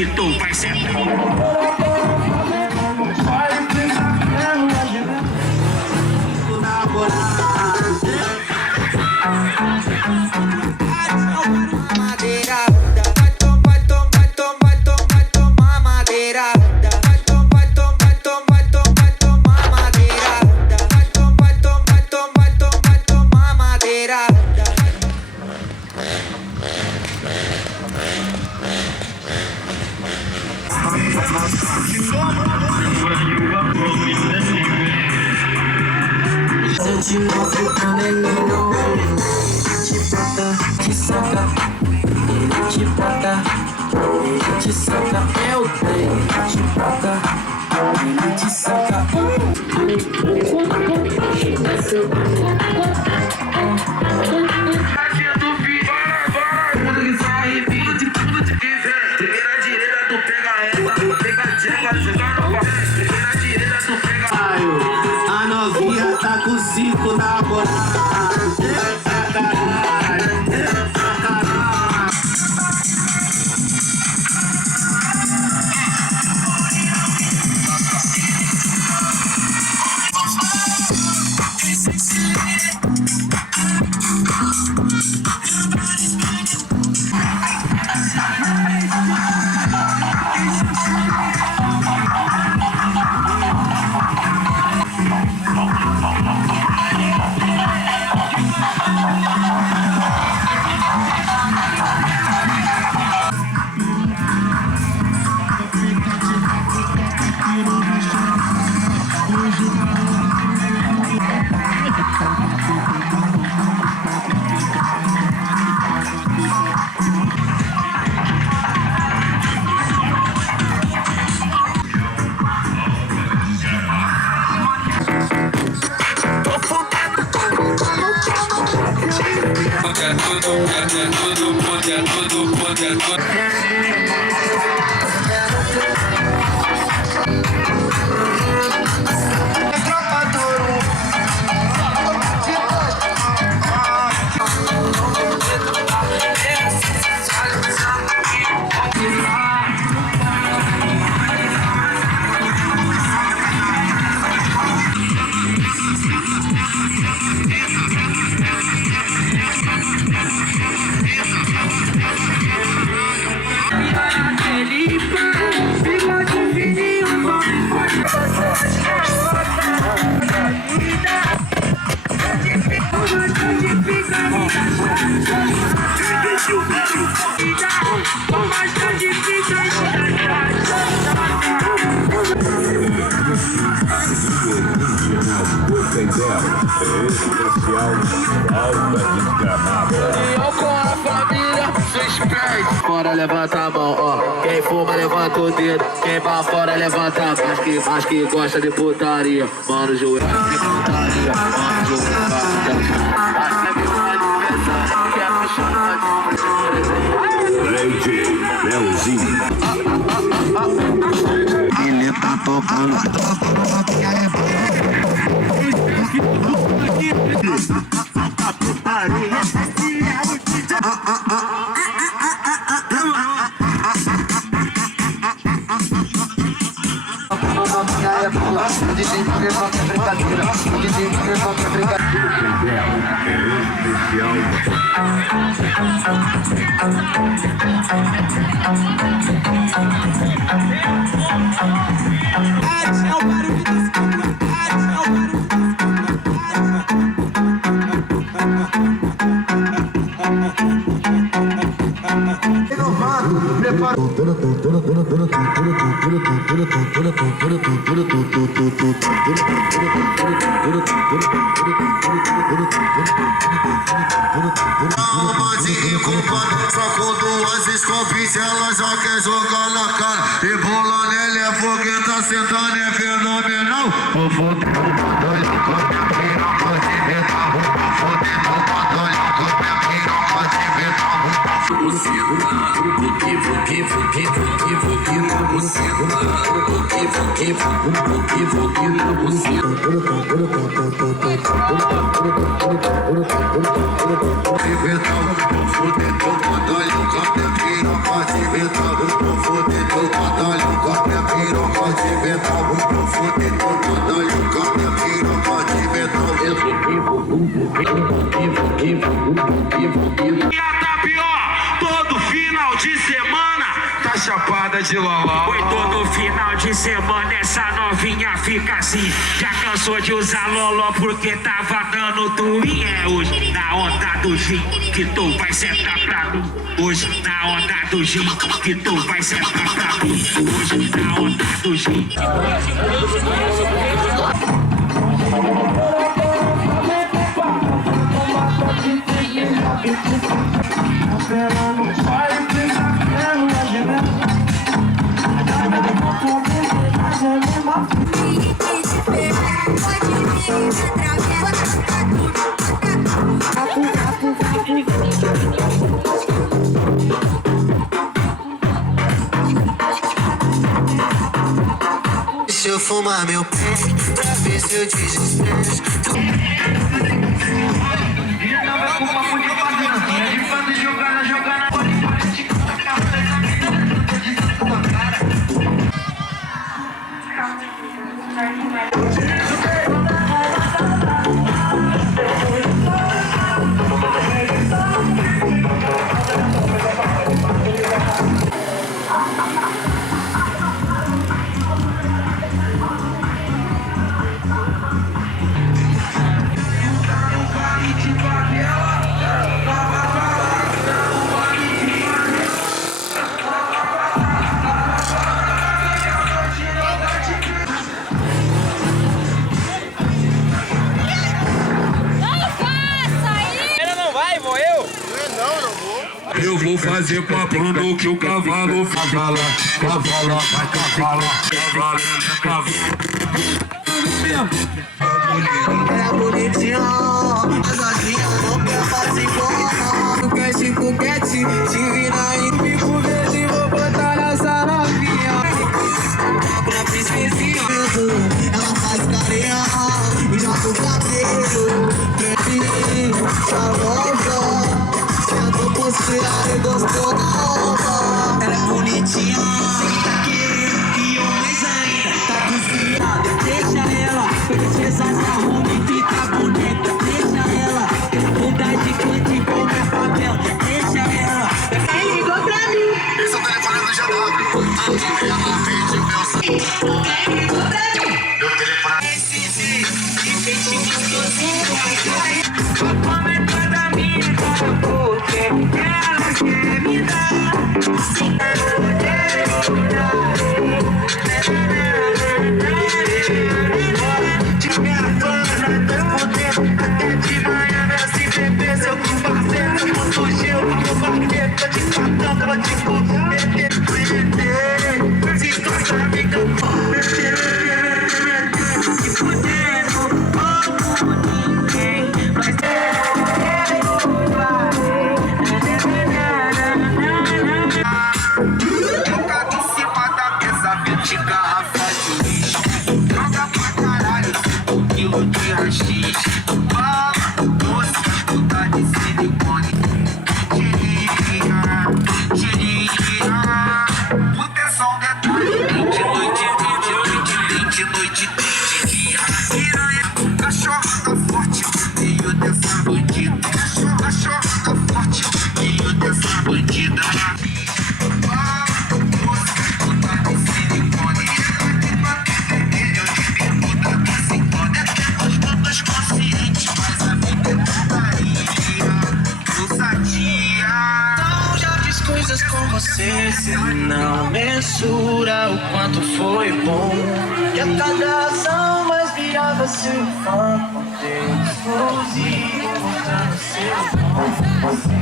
que tu vai sentar. Te saca, eu tenho, te bota, ele te saca. A novinha tá com 5 namorados. Fora levanta a mão, ó. Quem fuma levanta o dedo. Quem pra fora levanta a mão. Mas que gosta de putaria. Mano, joelho de putaria. Mano, joelho de putaria. Acho que é meu aniversário. Que é no chão de Leite, Leozinho. Ele tá tocando. Só com duas escopinhas ela já quer jogar na cara. E bolando ele é foguete, tá sentando é fenomenal. O foguete do batalhão com minha piroca de metal. O foguete do batalhão com minha piroca de metal. Invental, vou foder teu batalhão com a minha piroca de invental. Vou foder teu batalhão com a minha piroca de invental. Vou foder teu batalhão com a minha piroca de invental. E a Tapió, todo final de semana tá chapada de loló. Foi todo final de semana essa novinha fica assim. Já cansou de usar loló porque tava dando twin. É hoje na onda do gin que tu vai sentar pra mim. Hoje na onda do gin que tu vai sentar pra mim. Hoje na onda do gin. Deixa eu fumar meu pé pra ver se eu desestresso. Eu vou fazer com a banda o que o cavalo cavalo, cavalo, vai cavalo, cavalo, cavalo. É bonitinho, mas sozinha não quer fazer igual. Tu quer chicoquete, te vira em pico verde, vou botar nessa novinha. Pra princesinha, ela faz carinha e joga o cabelo. Pretinho, chavosa. Você é gostosa, ela é bonitinha, e eu mais ainda, tá cozinhada. Deixa ela, princesa se arruma e fica bonita. Deixa ela, vontade quente como é papel. Deixa ela, aí ligou pra mim. Esse é o telefone do GW. Ela vende o meu sangue. Ligou pra mim. Meu telefone. Esse peixe gostosinho, comenta da minha cara, porque ela quer me dar. Sim, tiver fã, tamo dentro até de manhã. Se beber, seu parceiro, se não surgiu, vou bater, tô te matando, vou te meter, se tu sabe que eu vou meter, te fudendo, como ninguém, mas Eu cago em cima da mesa, 20 garrafas de lixo. Joga pra caralho, 5 quilos de haxixe. Fala, doce, puta de silicone. Tirinha. Puta é só um detalhe. 20 noite, 20 noite, 20 dia. Piranha, cachorro tá forte, meio dessa bandida. Cachorro tá forte, meio dessa bandida. Coisas com você, se não mensura o quanto foi bom. E a cada ação mais virava seu fã. Conteúdo exclusivo, mostrando seu dom. Você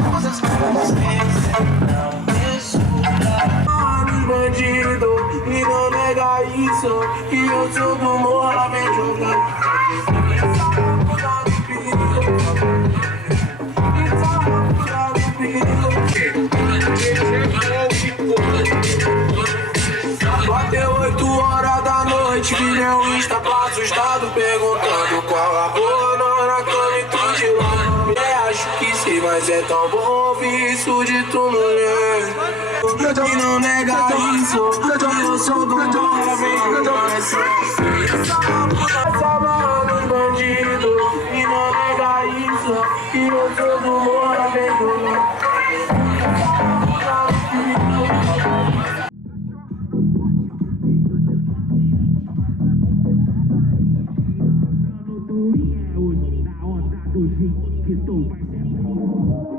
coisas com você, se não mensura. Bandido, e não nega isso, que eu sou do morro, vem jogar. Agora 8 horas da noite, vi meu Insta assustado, perguntando qual a boa, não na cama e tu de lá. Acho que sei, mas é tão bom ouvir isso de tu, mulher. E não nega isso, que eu sou do bora, vem com essa bala nos bandidos. E não nega isso, que eu sou do bora, vem com Na onda do jeito que tu vai ser.